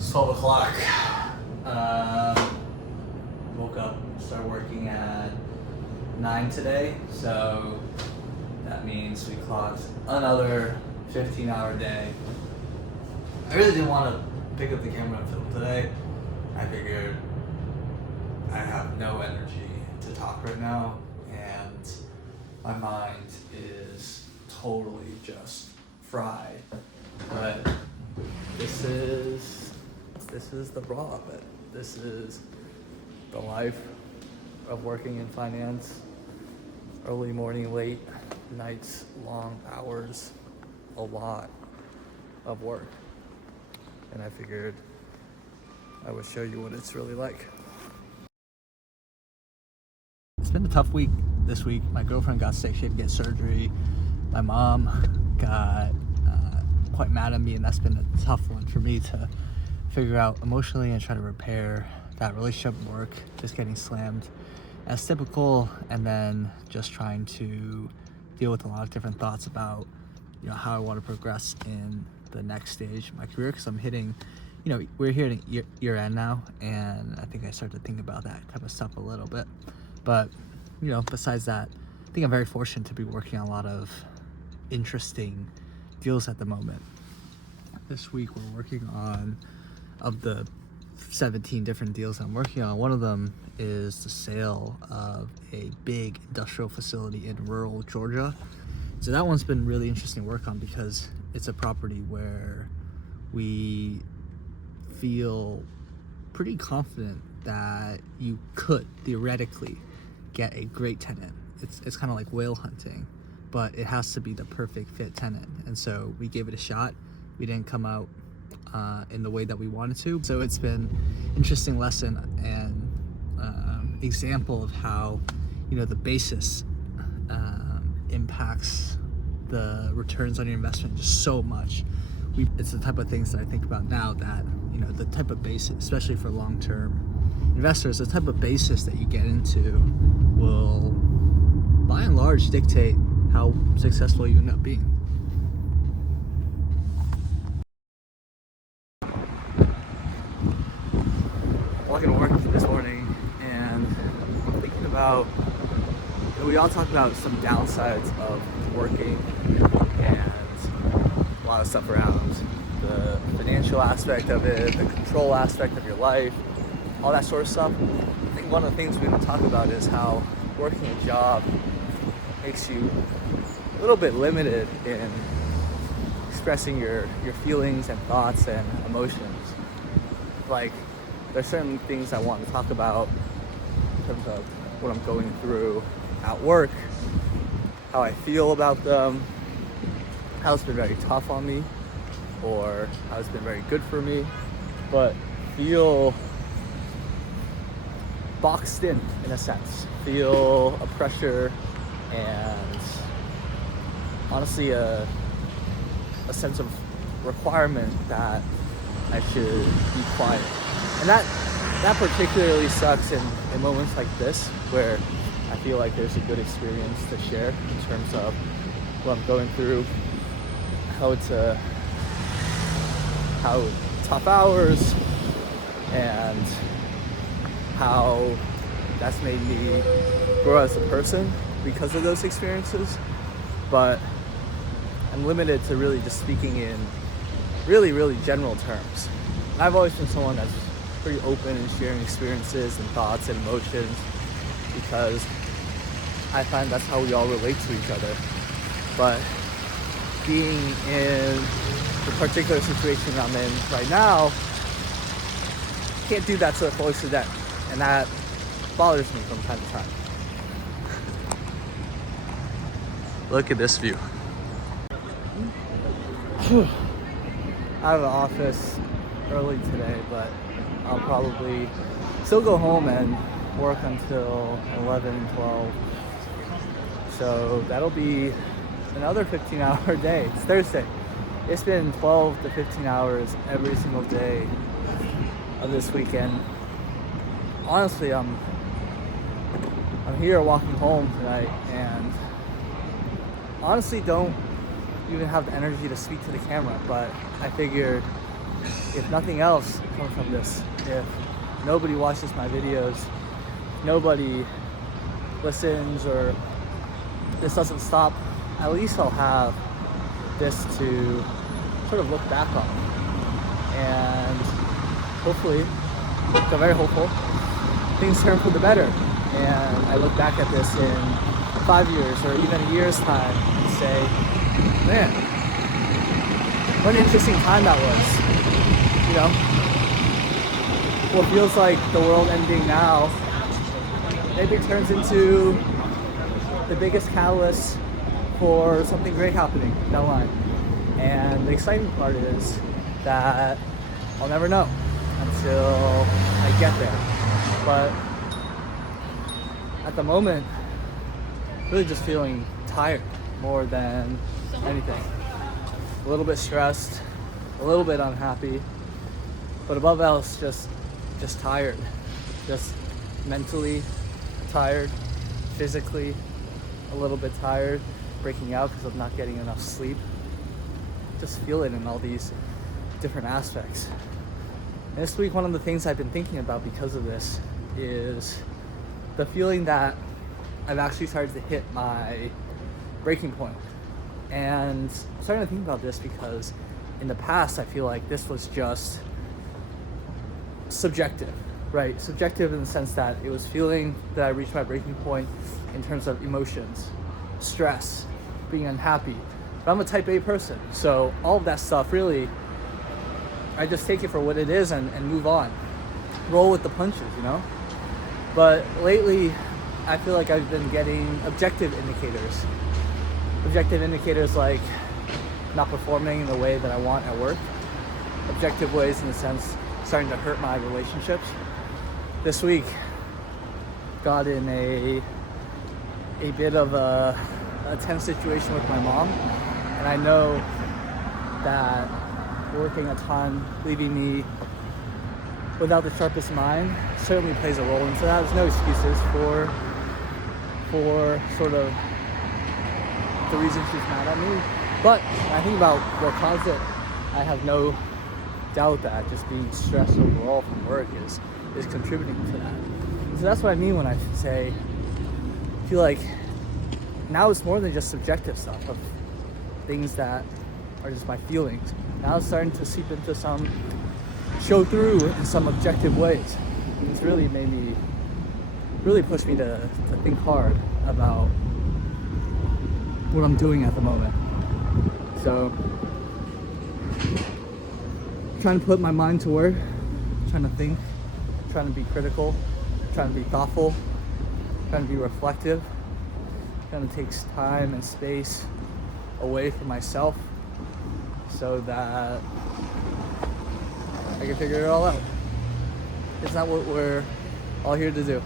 It's 12 o'clock. Woke up, started working at 9 today, so that means we clocked another 15-hour day. I really didn't want to pick up the camera and film today. I figured I have no energy to talk right now, and my mind is totally just fried. But this is the raw of it. This is the life of working in finance. Early morning, late nights, long hours, a lot of work. And I figured I would show you what it's really like. It's been a tough week this week. My girlfriend got sick, she had to get surgery. My mom got quite mad at me, and that's been a tough one for me to figure out emotionally and try to repair that relationship at work, just getting slammed as typical, and then just trying to deal with a lot of different thoughts about, how I want to progress in the next stage of my career, because I'm hitting, we're here at year end now, and I think I start to think about that type of stuff a little bit. But, besides that, I think I'm very fortunate to be working on a lot of interesting deals at the moment. This week we're working on, of the 17 different deals I'm working on, one of them is the sale of a big industrial facility in rural Georgia. So that one's been really interesting to work on because it's a property where we feel pretty confident that you could theoretically get a great tenant. It's kind of like whale hunting, but it has to be the perfect fit tenant. And so we gave it a shot. We didn't come out in the way that we wanted to. So it's been an interesting lesson and example of how, the basis impacts the returns on your investment just so much. It's the type of things that I think about now that, the type of basis, especially for long-term investors, the type of basis that you get into will, by and large, dictate how successful you end up being. Walking to work this morning and thinking about, we all talk about some downsides of working and a lot of stuff around the financial aspect of it, the control aspect of your life, all that sort of stuff. I think one of the things we didn't talk about is how working a job makes you a little bit limited in expressing your feelings and thoughts and emotions. Like, there's certain things I want to talk about in terms of what I'm going through at work, how I feel about them, how it's been very tough on me, or how it's been very good for me, but feel boxed in a sense, feel a pressure and honestly a sense of requirement that I should be quiet. And that particularly sucks in moments like this, where I feel like there's a good experience to share in terms of what I'm going through, how tough hours, and how that's made me grow as a person because of those experiences. But I'm limited to really just speaking in really, really general terms. I've always been someone that's pretty open in sharing experiences and thoughts and emotions, because I find that's how we all relate to each other. But being in the particular situation I'm in right now, can't do that to the fullest extent, and that bothers me from time to time. Look at this view. Out of the office early today, but I'll probably still go home and work until 11, 12. So that'll be another 15-hour day. It's Thursday. It's been 12 to 15 hours every single day of this weekend. Honestly, I'm here walking home tonight, and honestly don't even have the energy to speak to the camera, but I figured if nothing else comes from this, if nobody watches my videos, nobody listens, or this doesn't stop, at least I'll have this to sort of look back on. And hopefully, I'm very hopeful, things turn for the better. And I look back at this in 5 years or even a year's time and say, man, what an interesting time that was. You know, what feels like the world ending now, maybe it turns into the biggest catalyst for something great happening down the line. And the exciting part is that I'll never know until I get there. But at the moment, really just feeling tired more than anything. A little bit stressed, a little bit unhappy, but above else, just tired. Just mentally tired, physically a little bit tired, breaking out because of not getting enough sleep. Just feel it in all these different aspects. And this week, one of the things I've been thinking about because of this is the feeling that I've actually started to hit my breaking point. And I'm starting to think about this because in the past, I feel like this was just subjective, right? Subjective in the sense that it was feeling that I reached my breaking point in terms of emotions, stress, being unhappy. But I'm a type A person, so all of that stuff really, I just take it for what it is and move on. Roll with the punches, you know? But lately, I feel like I've been getting objective indicators. Objective indicators like not performing in the way that I want at work. Objective ways in the sense starting to hurt my relationships. This week, got in a bit of a tense situation with my mom, and I know that working a ton, leaving me without the sharpest mind certainly plays a role into that. There's no excuses for sort of the reason she's mad at me. But when I think about what caused it, I have no doubt that just being stressed overall from work is contributing to that. So that's what I mean when I say I feel like now it's more than just subjective stuff of things that are just my feelings. Now it's starting to seep into show through in some objective ways. It's really made me, really pushed me to think hard about what I'm doing at the moment. So, trying to put my mind to work, trying to think, trying to be critical, trying to be thoughtful, trying to be reflective, trying to take time and space away from myself so that I can figure it all out. It's not what we're all here to do.